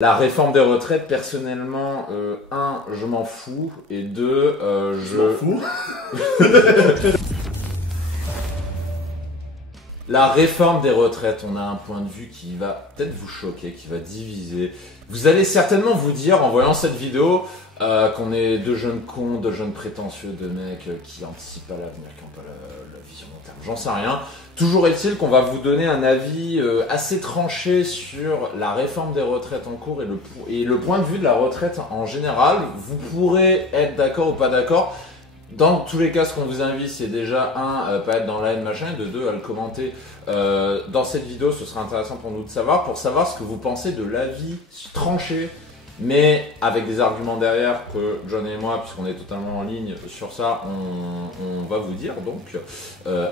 La réforme des retraites, personnellement, un, je m'en fous, et deux, Je m'en fous. La réforme des retraites, on a un point de vue qui va peut-être vous choquer, qui va diviser. Vous allez certainement vous dire, en voyant cette vidéo, qu'on est deux jeunes cons, deux jeunes prétentieux, deux mecs qui anticipent pas l'avenir, qui n'ont pas la vision long terme. J'en sais rien. Toujours est-il qu'on va vous donner un avis assez tranché sur la réforme des retraites en cours et le point de vue de la retraite en général. Vous pourrez être d'accord ou pas d'accord. Dans tous les cas, ce qu'on vous invite, c'est déjà pas être dans la haine machin, et de deux, à le commenter dans cette vidéo. Ce sera intéressant pour nous de savoir, pour savoir ce que vous pensez de l'avis tranché, mais avec des arguments derrière que John et moi, puisqu'on est totalement en ligne sur ça, on va vous dire. Donc,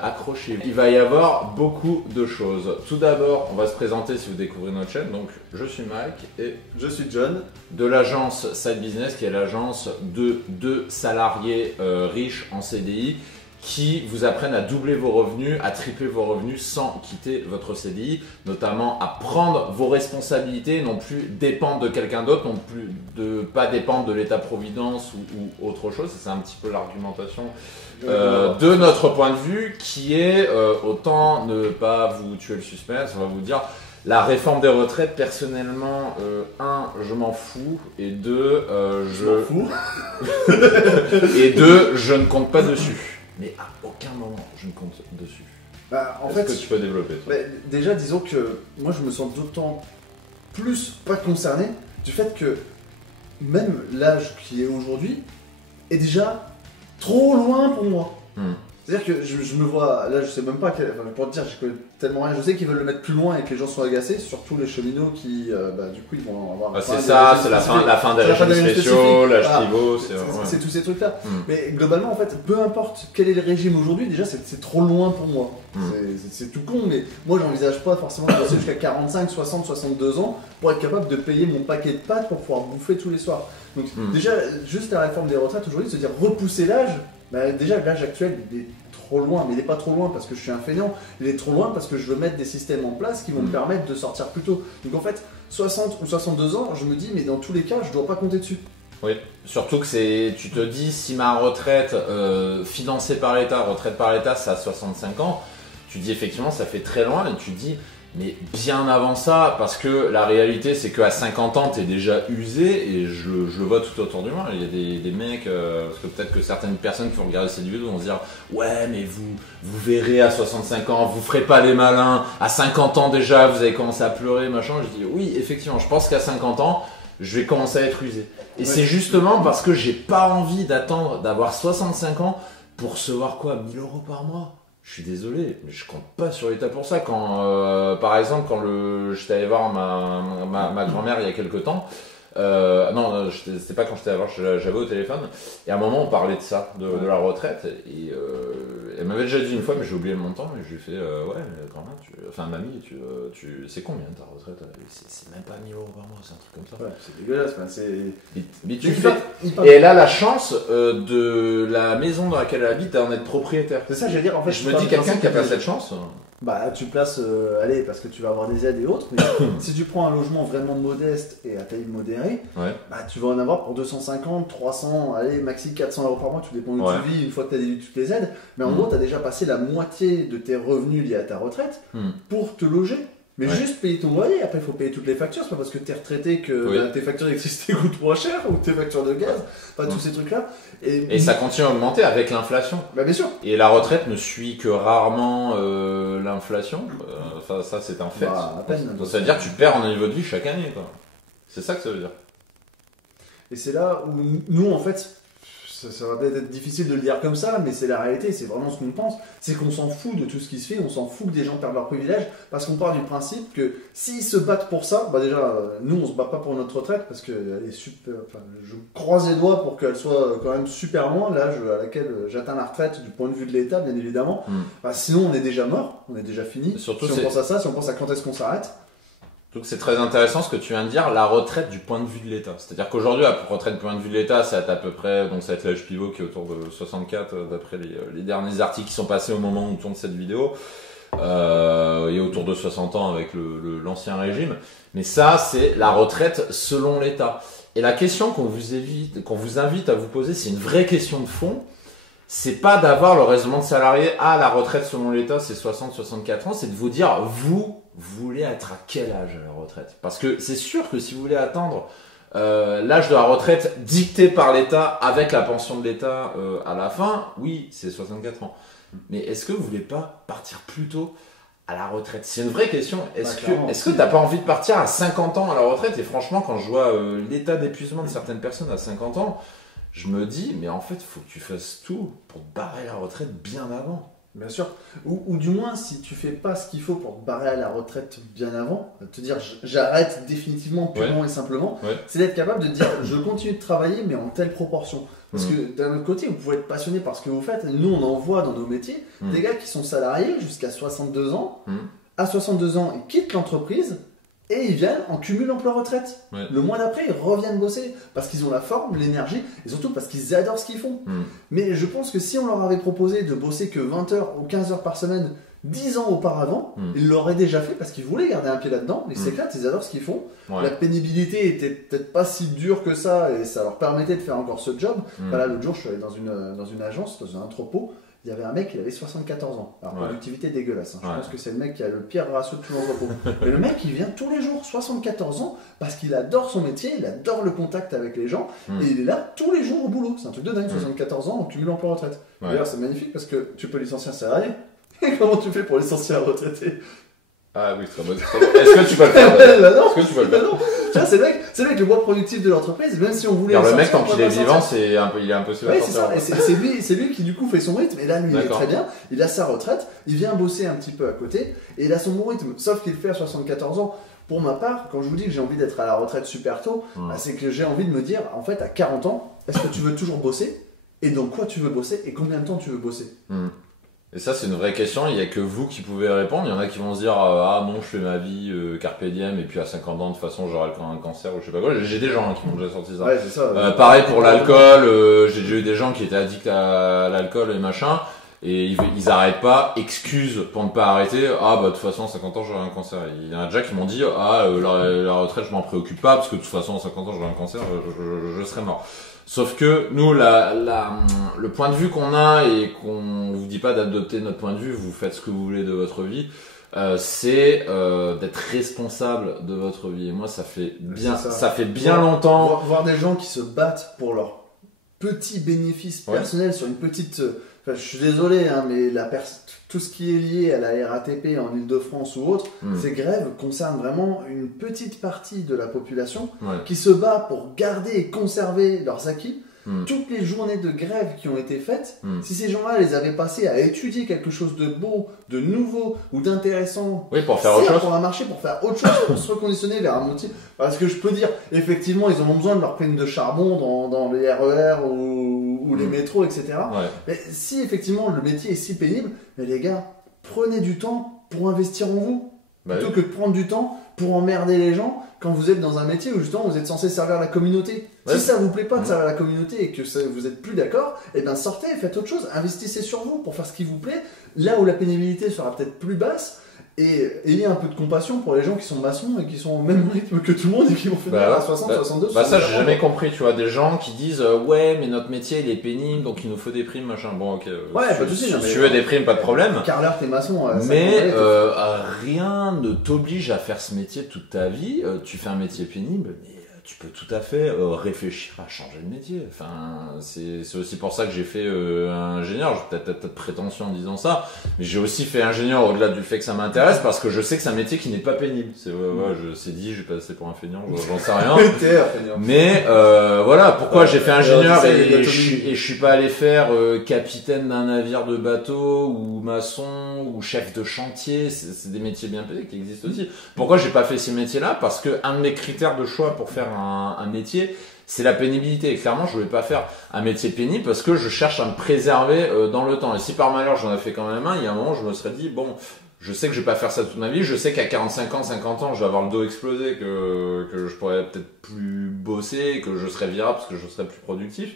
accrochez-vous. Il va y avoir beaucoup de choses. Tout d'abord, on va se présenter si vous découvrez notre chaîne. Donc, je suis Mike et je suis John de l'agence Side Business, qui est l'agence de deux salariés riches en CDI qui vous apprennent à doubler vos revenus, à tripler vos revenus sans quitter votre CDI, notamment à prendre vos responsabilités, non plus dépendre de quelqu'un d'autre, non plus de pas dépendre de l'État-providence ou autre chose. C'est un petit peu l'argumentation de notre point de vue, qui est autant ne pas vous tuer le suspense, on va vous dire. La réforme des retraites, personnellement, un, je m'en fous, et deux, je m'en fous. Et deux, je ne compte pas dessus. Mais à aucun moment, je ne compte dessus. Bah, en Est-ce que tu peux développer toi? Déjà, disons que moi, je me sens d'autant plus pas concerné du fait que même l'âge qui est aujourd'hui est déjà trop loin pour moi. C'est-à-dire que je me vois, là je sais même pas, pour te dire, je connais tellement rien, je sais qu'ils veulent le mettre plus loin et que les gens sont agacés, surtout les cheminots qui, du coup, ils vont avoir... c'est ça, c'est la fin des régimes spéciaux, l'âge pivot, c'est tous ces trucs-là. Mais globalement, en fait, peu importe quel est le régime aujourd'hui, déjà c'est trop loin pour moi. C'est tout con, mais moi j'envisage pas forcément de passer jusqu'à 45, 60, 62 ans pour être capable de payer mon paquet de pâtes pour pouvoir bouffer tous les soirs. Donc déjà, juste la réforme des retraites aujourd'hui, se dire repousser l'âge, bah déjà l'âge actuel il est trop loin, mais il n'est pas trop loin parce que je suis un fainéant, il est trop loin parce que je veux mettre des systèmes en place qui vont me permettre de sortir plus tôt. Donc en fait, 60 ou 62 ans, je me dis, mais dans tous les cas, je dois pas compter dessus. Oui, surtout que tu te dis, si ma retraite financée par l'État, retraite par l'État, c'est à 65 ans, tu dis effectivement ça fait très loin et tu te dis, mais bien avant ça, parce que la réalité c'est qu'à 50 ans tu es déjà usé, et je le vois tout autour du monde. Il y a des mecs, parce que peut-être que certaines personnes qui vont regarder cette vidéo vont se dire, ouais mais vous verrez à 65 ans, vous ferez pas les malins, à 50 ans déjà vous avez commencé à pleurer machin. Je dis oui effectivement, je pense qu'à 50 ans je vais commencer à être usé. Et c'est justement parce que j'ai pas envie d'attendre d'avoir 65 ans pour recevoir quoi, 1000 € par mois. Je suis désolé, mais je compte pas sur l'État pour ça. Quand, par exemple, quand j'étais allé voir ma grand-mère il y a quelques temps, non, c'était pas quand j'étais allé voir, j'avais au téléphone, et à un moment on parlait de ça, de la retraite, et elle m'avait déjà dit une fois, mais j'ai oublié le montant, et je lui ai fait, ouais, mais grand-mère, enfin mamie, c'est combien ta retraite? C'est même pas 1000 € par mois, c'est un truc comme ça. Ouais, c'est dégueulasse, mais tu fais... Et elle a la chance de la maison dans laquelle elle habite d'en être propriétaire. C'est ça, j'allais dire, en fait. Je me dis, quelqu'un qui a pas cette chance... Bah tu places, allez, parce que tu vas avoir des aides et autres, mais si tu prends un logement vraiment modeste et à taille modérée, bah tu vas en avoir pour 250, 300, allez, maxi 400 € par mois, tout dépend où tu vis une fois que tu as eu toutes les aides, mais en gros tu as déjà passé la moitié de tes revenus liés à ta retraite pour te loger. Mais juste payer ton loyer, après il faut payer toutes les factures, c'est pas parce que t'es retraité que tes factures d'électricité coûtent moins cher, ou tes factures de gaz, enfin tous ces trucs-là. Et ça continue à augmenter avec l'inflation. Bah bien sûr. Et la retraite ne suit que rarement l'inflation, enfin ça c'est un fait. Bah, à peine. Donc ça veut dire que tu perds en niveau de vie chaque année, quoi. C'est ça que ça veut dire. Et c'est là où nous en fait... Ça va peut-être être difficile de le dire comme ça, mais c'est la réalité, c'est vraiment ce qu'on pense. C'est qu'on s'en fout de tout ce qui se fait, on s'en fout que des gens perdent leurs privilèges, parce qu'on part du principe que s'ils se battent pour ça, bah déjà, nous on se bat pas pour notre retraite, parce qu'elle est super. Enfin, je croise les doigts pour qu'elle soit quand même super loin, l'âge à laquelle j'atteins la retraite du point de vue de l'État, bien évidemment. Bah, sinon on est déjà mort, on est déjà fini. Surtout si on pense à ça, si on pense à quand est-ce qu'on s'arrête. Donc c'est très intéressant ce que tu viens de dire, la retraite du point de vue de l'État. C'est-à-dire qu'aujourd'hui, la retraite du point de vue de l'État, c'est à peu près, donc ça va être l'âge pivot qui est autour de 64, d'après les derniers articles qui sont passés au moment où on tourne cette vidéo. et autour de 60 ans avec l'ancien régime. Mais ça, c'est la retraite selon l'État. Et la question qu'on vous invite à vous poser, c'est une vraie question de fond. C'est pas d'avoir le raisonnement de salarié, la retraite selon l'État, c'est 60-64 ans, c'est de vous dire, vous voulez être à quel âge à la retraite? Parce que c'est sûr que si vous voulez attendre l'âge de la retraite dicté par l'État avec la pension de l'État à la fin, oui, c'est 64 ans. Mais est-ce que vous voulez pas partir plus tôt à la retraite? C'est une vraie question. Est-ce que t'as pas envie de partir à 50 ans à la retraite? Et franchement, quand je vois l'état d'épuisement de certaines personnes à 50 ans, je me dis, mais en fait, il faut que tu fasses tout pour te barrer à la retraite bien avant. Bien sûr. Ou du moins, si tu fais pas ce qu'il faut pour te barrer à la retraite bien avant, te dire j'arrête définitivement, purement et simplement, c'est d'être capable de dire je continue de travailler, mais en telle proportion. Parce que d'un autre côté, vous pouvez être passionné par ce que vous faites. Nous, on en voit dans nos métiers des gars qui sont salariés jusqu'à 62 ans. À 62 ans, ils quittent l'entreprise. Et ils viennent en cumul emploi-retraite. Le mois d'après, ils reviennent bosser parce qu'ils ont la forme, l'énergie et surtout parce qu'ils adorent ce qu'ils font. Mais je pense que si on leur avait proposé de bosser que 20 heures ou 15 heures par semaine 10 ans auparavant, ils l'auraient déjà fait parce qu'ils voulaient garder un pied là-dedans. Ils s'éclatent, ils adorent ce qu'ils font. La pénibilité était peut-être pas si dure que ça et ça leur permettait de faire encore ce job. Voilà, l'autre jour, je suis allé dans une agence, dans un entrepôt. Il y avait un mec qui avait 74 ans. Alors, productivité dégueulasse. Hein. Je pense que c'est le mec qui a le pire ratio de tout l'entrepôt. Mais le mec, il vient tous les jours, 74 ans, parce qu'il adore son métier, il adore le contact avec les gens, et il est là tous les jours au boulot. C'est un truc de dingue, 74 ans en cumul emploi-retraite. D'ailleurs, c'est magnifique parce que tu peux licencier un salarié. Et comment tu fais pour licencier un retraité? Ah oui, très bon. Est-ce que tu peux le faire? Est-ce que tu peux le faire? C'est le mec le moins productif de l'entreprise, même si on voulait. Alors le mec, tant qu'il est vivant, il est impossible à sortir. Oui, c'est ça. Et c'est lui qui du coup fait son rythme. Et là, lui, il est très bien. Il a sa retraite. Il vient bosser un petit peu à côté. Et il a son bon rythme. Sauf qu'il le fait à 74 ans. Pour ma part, quand je vous dis que j'ai envie d'être à la retraite super tôt, c'est que j'ai envie de me dire, en fait, à 40 ans, est-ce que tu veux toujours bosser? Et dans quoi tu veux bosser? Et combien de temps tu veux bosser? Et ça, c'est une vraie question. Il n'y a que vous qui pouvez répondre. Il y en a qui vont se dire non, je fais ma vie carpe diem, et puis à 50 ans, de toute façon, j'aurai un cancer ou je sais pas quoi. J'ai des gens qui m'ont déjà sorti ça. Ouais, c'est ça. Pareil pour l'alcool. J'ai déjà eu des gens qui étaient addicts à l'alcool et machin. Et ils arrêtent pas. Excuse pour ne pas arrêter. De toute façon, à 50 ans, j'aurai un cancer. Il y en a déjà qui m'ont dit la retraite, je m'en préoccupe pas, parce que de toute façon, à 50 ans, j'aurai un cancer, je serai mort. Sauf que nous, le point de vue qu'on a, et qu'on vous dit pas d'adopter notre point de vue, vous faites ce que vous voulez de votre vie, c'est d'être responsable de votre vie. Et moi, ça fait bien longtemps. Voir des gens qui se battent pour leurs petits bénéfices personnels sur une petite. Je suis désolé, hein, mais tout ce qui est lié à la RATP en Ile-de-France ou autre, ces grèves concernent vraiment une petite partie de la population qui se bat pour garder et conserver leurs acquis. Toutes les journées de grève qui ont été faites, si ces gens-là les avaient passées à étudier quelque chose de beau, de nouveau ou d'intéressant, pour faire autre chose, pour un marché, pour faire autre chose, pour se reconditionner vers un motif. Parce que je peux dire, effectivement, ils ont besoin de leur prime de charbon dans les RER ou les métros, etc. Mais si effectivement le métier est si pénible, mais les gars, prenez du temps pour investir en vous. Plutôt que de prendre du temps pour emmerder les gens quand vous êtes dans un métier où justement vous êtes censé servir la communauté. Si ça vous plaît pas de servir la communauté et que vous êtes plus d'accord, sortez, faites autre chose, investissez sur vous pour faire ce qui vous plaît, là où la pénibilité sera peut-être plus basse. Et ayez un peu de compassion pour les gens qui sont maçons et qui sont au même rythme que tout le monde et qui vont finir à 60, 62. Ça, j'ai jamais compris, tu vois, des gens qui disent mais notre métier il est pénible donc il nous faut des primes, machin. Bon, ok. Pas de soucis. Si tu veux des primes, pas de problème. Carler, t'es maçon. Mais rien ne t'oblige à faire ce métier toute ta vie. Tu fais un métier pénible, mais tu peux tout à fait réfléchir à changer de métier. Enfin, c'est aussi pour ça que j'ai fait ingénieur. J'ai peut-être prétention en disant ça, mais j'ai aussi fait ingénieur au-delà du fait que ça m'intéresse parce que je sais que c'est un métier qui n'est pas pénible. Je sais dit, j'ai passé pour un feignant, j'en sais rien. Mais voilà, pourquoi j'ai fait ingénieur et je suis pas allé faire capitaine d'un navire de bateau ou maçon ou chef de chantier. C'est des métiers bien payés qui existent aussi. Pourquoi j'ai pas fait ces métiers-là? Parce que un de mes critères de choix pour faire un métier, c'est la pénibilité. Et clairement, je voulais pas faire un métier pénible parce que je cherche à me préserver dans le temps. Et si par malheur j'en ai fait quand même un, il y a un moment, je me serais dit, bon, je sais que je vais pas faire ça toute ma vie. Je sais qu'à 45 ans, 50 ans, je vais avoir le dos explosé, que je pourrais peut-être plus bosser, que je serais virable parce que je serais plus productif.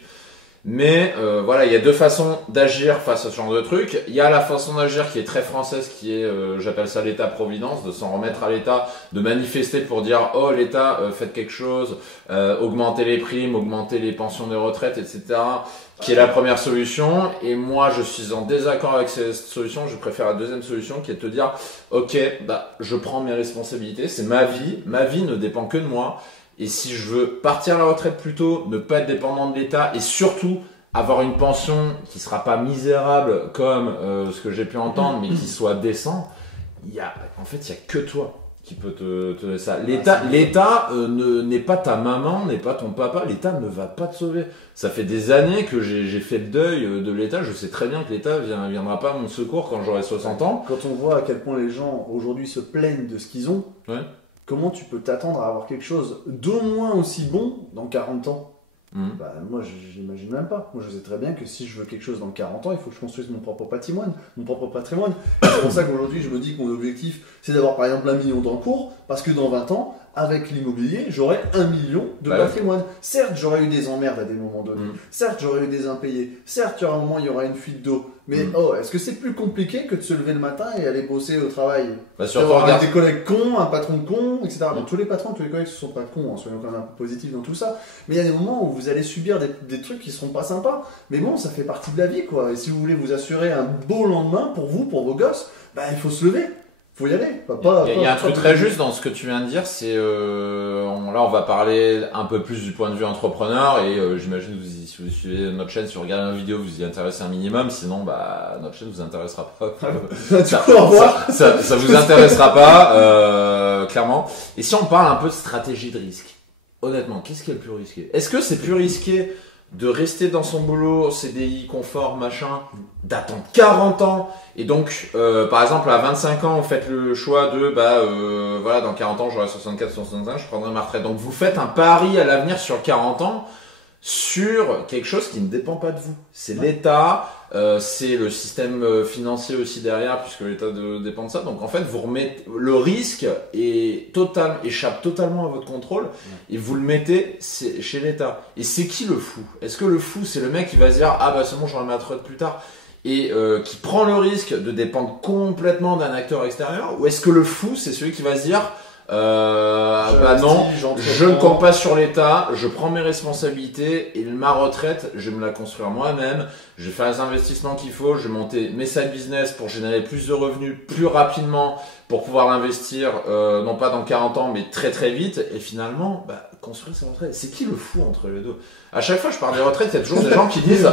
Mais voilà, il y a deux façons d'agir face à ce genre de truc. Il y a la façon d'agir qui est très française, qui est, j'appelle ça l'État-providence, de s'en remettre à l'État, de manifester pour dire « Oh, l'État, faites quelque chose, augmentez les primes, augmentez les pensions de retraite, etc. » qui est la première solution. Et moi, je suis en désaccord avec cette solution. Je préfère la deuxième solution, qui est de te dire « Ok, bah, je prends mes responsabilités, c'est ma vie ne dépend que de moi. » Et si je veux partir à la retraite plus tôt, ne pas être dépendant de l'État et surtout avoir une pension qui sera pas misérable comme ce que j'ai pu entendre, mais qui soit décent, il y a que toi qui peut te donner ça. L'État n'est pas ta maman, n'est pas ton papa. L'État ne va pas te sauver. Ça fait des années que j'ai fait le deuil de l'État. Je sais très bien que l'État viendra pas à mon secours quand j'aurai 60 ans. Quand on voit à quel point les gens aujourd'hui se plaignent de ce qu'ils ont, ouais. Comment tu peux t'attendre à avoir quelque chose d'au moins aussi bon dans 40 ans? Bah, moi, j'imagine même pas. Moi, je sais très bien que si je veux quelque chose dans 40 ans, il faut que je construise mon propre patrimoine. C'est pour ça qu'aujourd'hui, je me dis que mon objectif, c'est d'avoir par exemple 1 million d'encours, parce que dans 20 ans, avec l'immobilier, j'aurai 1 million de patrimoine. Certes, j'aurai eu des emmerdes à des moments donnés. Certes, j'aurai eu des impayés. Certes, il y aura un moment, il y aura une fuite d'eau. Mais est-ce que c'est plus compliqué que de se lever le matin et aller bosser au travail? Avoir des collègues cons, un patron con, etc. Bon, tous les patrons, tous les collègues ne sont pas cons, hein, soyons quand même un peu positifs dans tout ça. Mais il y a des moments où vous allez subir des trucs qui seront pas sympas. Mais bon, ça fait partie de la vie, quoi. Et si vous voulez vous assurer un beau lendemain pour vous, pour vos gosses, bah, il faut se lever. Faut y aller. Il y a un truc très juste dans ce que tu viens de dire, c'est là on va parler un peu plus du point de vue entrepreneur et j'imagine que si vous suivez notre chaîne, si vous regardez une vidéo, vous y intéressez un minimum, sinon bah notre chaîne vous intéressera pas. Ça vous intéressera pas clairement. Et si on parle un peu de stratégie de risque, honnêtement, qu'est-ce qui est le plus risqué? Est-ce que c'est plus risqué de rester dans son boulot, CDI, confort, machin, d'attendre 40 ans, et donc, par exemple, à 25 ans, vous faites le choix de, voilà, dans 40 ans, j'aurai 64, 65, je prendrai ma retraite. Donc, vous faites un pari à l'avenir sur 40 ans, sur quelque chose qui ne dépend pas de vous. C'est l'État, c'est le système financier aussi derrière, puisque l'État dépend de ça. Donc en fait, vous remettez le risque échappe totalement à votre contrôle et vous le mettez chez l'État. Et c'est qui le fou? Est-ce que le fou, c'est le mec qui va se dire ah bah c'est bon, j'aurai ma retraite plus tard et qui prend le risque de dépendre complètement d'un acteur extérieur, ou est-ce que le fou, c'est celui qui va se dire non, je ne compte pas sur l'État, je prends mes responsabilités et ma retraite, je vais me la construire moi-même, je vais faire les investissements qu'il faut, je vais monter mes side business pour générer plus de revenus plus rapidement, pour pouvoir l'investir, non pas dans 40 ans, mais très très vite, et finalement, construire sa retraite. C'est qui le fou entre les deux? À chaque fois que je parle des retraites, il y a toujours des gens qui disent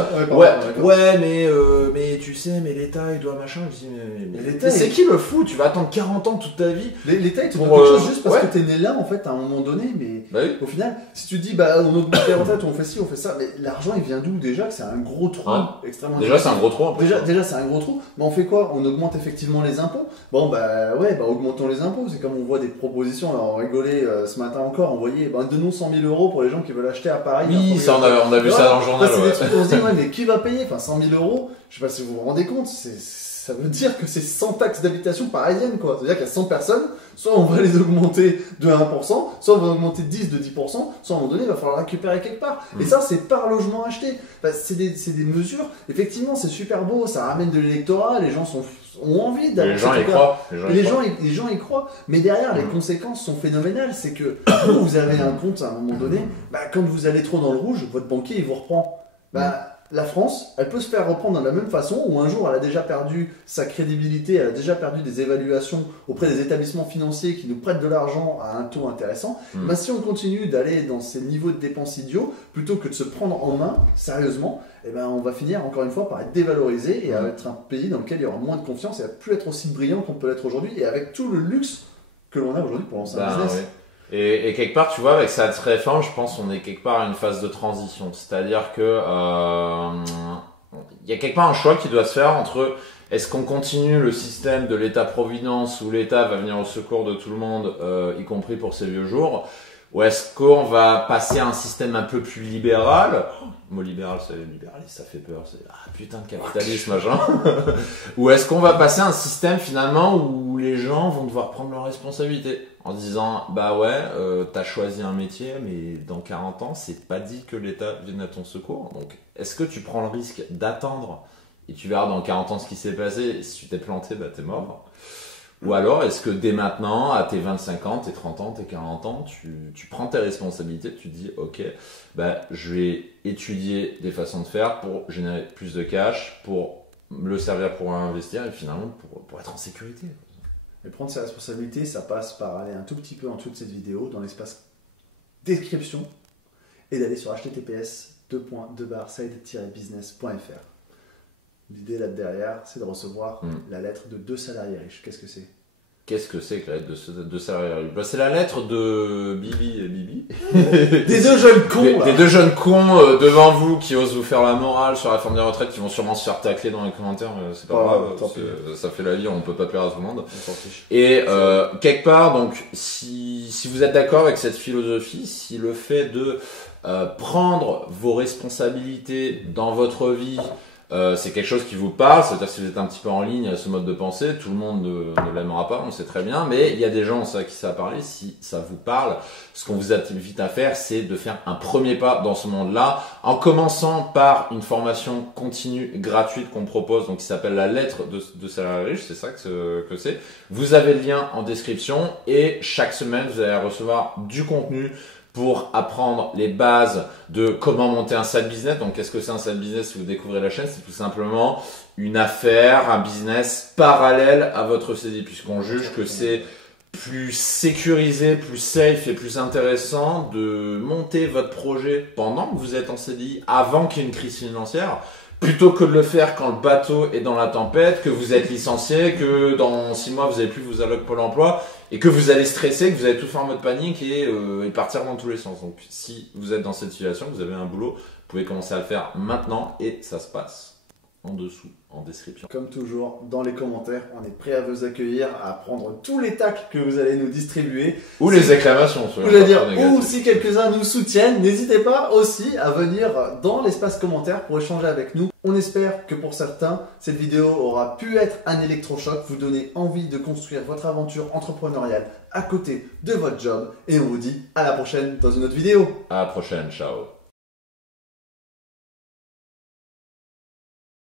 mais tu sais, mais l'État il doit machin. Je dis mais l'État, c'est qui le fou? Tu vas attendre 40 ans toute ta vie. L'État il te donne quelque chose juste parce que t'es né là en fait à un moment donné, mais au final, si tu dis on augmente les retraites, on fait ci, on fait ça, mais l'argent il vient d'où déjà? Que c'est un gros trou extrêmement. Déjà c'est un gros trou. Déjà c'est un gros trou. Mais on fait quoi? On augmente effectivement les impôts. Augmentons les impôts. C'est comme on voit des propositions. Alors on rigolait ce matin encore. On voyait donnons 100 000 euros pour les gens qui veulent acheter à Paris. Oui, ça on a vu ça dans le journal. C'est des trucs où on se dit mais qui va payer? Enfin 100 000 euros. Je sais pas si vous vous rendez compte. Ça veut dire que c'est 100 taxes d'habitation parisiennes, quoi. C'est-à-dire qu'il y a 100 personnes, soit on va les augmenter de 1%, soit on va augmenter de 10, de 10%, soit à un moment donné, il va falloir récupérer quelque part. Et ça, c'est par logement acheté. C'est des mesures. Effectivement, c'est super beau, ça ramène de l'électorat, les gens ont envie d'aller. Les gens y croient. Les gens y croient. Mais derrière, les conséquences sont phénoménales. C'est que vous avez un compte à un moment donné, quand vous allez trop dans le rouge, votre banquier, il vous reprend. La France, elle peut se faire reprendre de la même façon, où un jour elle a déjà perdu sa crédibilité, elle a déjà perdu des évaluations auprès des établissements financiers qui nous prêtent de l'argent à un taux intéressant. Si on continue d'aller dans ces niveaux de dépenses idiots, plutôt que de se prendre en main, sérieusement, on va finir encore une fois par être dévalorisé et à être un pays dans lequel il y aura moins de confiance et à plus être aussi brillant qu'on peut l'être aujourd'hui, et avec tout le luxe que l'on a aujourd'hui pour lancer un business. Oui. Et quelque part, tu vois, avec cette réforme, je pense qu'on est quelque part à une phase de transition. C'est-à-dire que y a quelque part un choix qui doit se faire entre est-ce qu'on continue le système de l'État-providence où l'État va venir au secours de tout le monde, y compris pour ses vieux jours, Ou est-ce qu'on va passer à un système un peu plus libéral? Le mot libéral, ça fait peur. C'est ah putain de capitalisme, machin. Ou est-ce qu'on va passer à un système finalement où les gens vont devoir prendre leurs responsabilités en disant bah ouais, t'as choisi un métier, mais dans 40 ans, c'est pas dit que l'État vienne à ton secours. Donc, est-ce que tu prends le risque d'attendre et tu verras dans 40 ans ce qui s'est passé? Et si tu t'es planté, bah t'es mort. Ou alors, est-ce que dès maintenant, à tes 25 ans, tes 30 ans, tes 40 ans, tu prends tes responsabilités, tu te dis, ok, bah, je vais étudier des façons de faire pour générer plus de cash, pour le servir pour investir et finalement pour être en sécurité. Et prendre ses responsabilités, ça passe par aller un tout petit peu en dessous de cette vidéo, dans l'espace description, et d'aller sur https://side-business.fr. L'idée là derrière, c'est de recevoir la lettre de 2 salariés riches. Qu'est-ce que c'est? Qu'est-ce que c'est que la lettre de deux salariés riches? Bah, c'est la lettre de Bibi et Bibi. Des deux jeunes cons. Des deux jeunes cons devant vous qui osent vous faire la morale sur la forme des retraites, qui vont sûrement se faire tacler dans les commentaires. Mais c'est pas grave, ça fait la vie, on peut pas plaire à tout le monde. Et quelque part, donc, si vous êtes d'accord avec cette philosophie, si le fait de prendre vos responsabilités dans votre vie, c'est quelque chose qui vous parle, c'est-à-dire que si vous êtes un petit peu en ligne à ce mode de pensée, tout le monde ne l'aimera pas, on sait très bien, mais il y a des gens à qui ça a parlé, si ça vous parle, ce qu'on vous invite à faire, c'est de faire un premier pas dans ce monde-là, en commençant par une formation continue gratuite qu'on propose, donc qui s'appelle la lettre de salarié riche, c'est ça que c'est. Vous avez le lien en description, et chaque semaine, vous allez recevoir du contenu pour apprendre les bases de comment monter un side business. Donc, qu'est-ce que c'est un side business? Si vous découvrez la chaîne, c'est tout simplement une affaire, un business parallèle à votre CDI, puisqu'on juge que c'est plus sécurisé, plus safe et plus intéressant de monter votre projet pendant que vous êtes en CDI, avant qu'il y ait une crise financière, plutôt que de le faire quand le bateau est dans la tempête, que vous êtes licencié, que dans 6 mois vous n'avez plus vous alloc Pôle emploi, et que vous allez stresser, que vous allez tout faire en mode panique et partir dans tous les sens. Donc si vous êtes dans cette situation, que vous avez un boulot, vous pouvez commencer à le faire maintenant, et ça se passe en dessous, en description. Comme toujours, dans les commentaires, on est prêt à vous accueillir, à prendre tous les tacs que vous allez nous distribuer. Ou les acclamations. Ou si quelques-uns nous soutiennent, n'hésitez pas aussi à venir dans l'espace commentaire pour échanger avec nous. On espère que pour certains, cette vidéo aura pu être un électrochoc, vous donner envie de construire votre aventure entrepreneuriale à côté de votre job. Et on vous dit à la prochaine dans une autre vidéo. À la prochaine, ciao.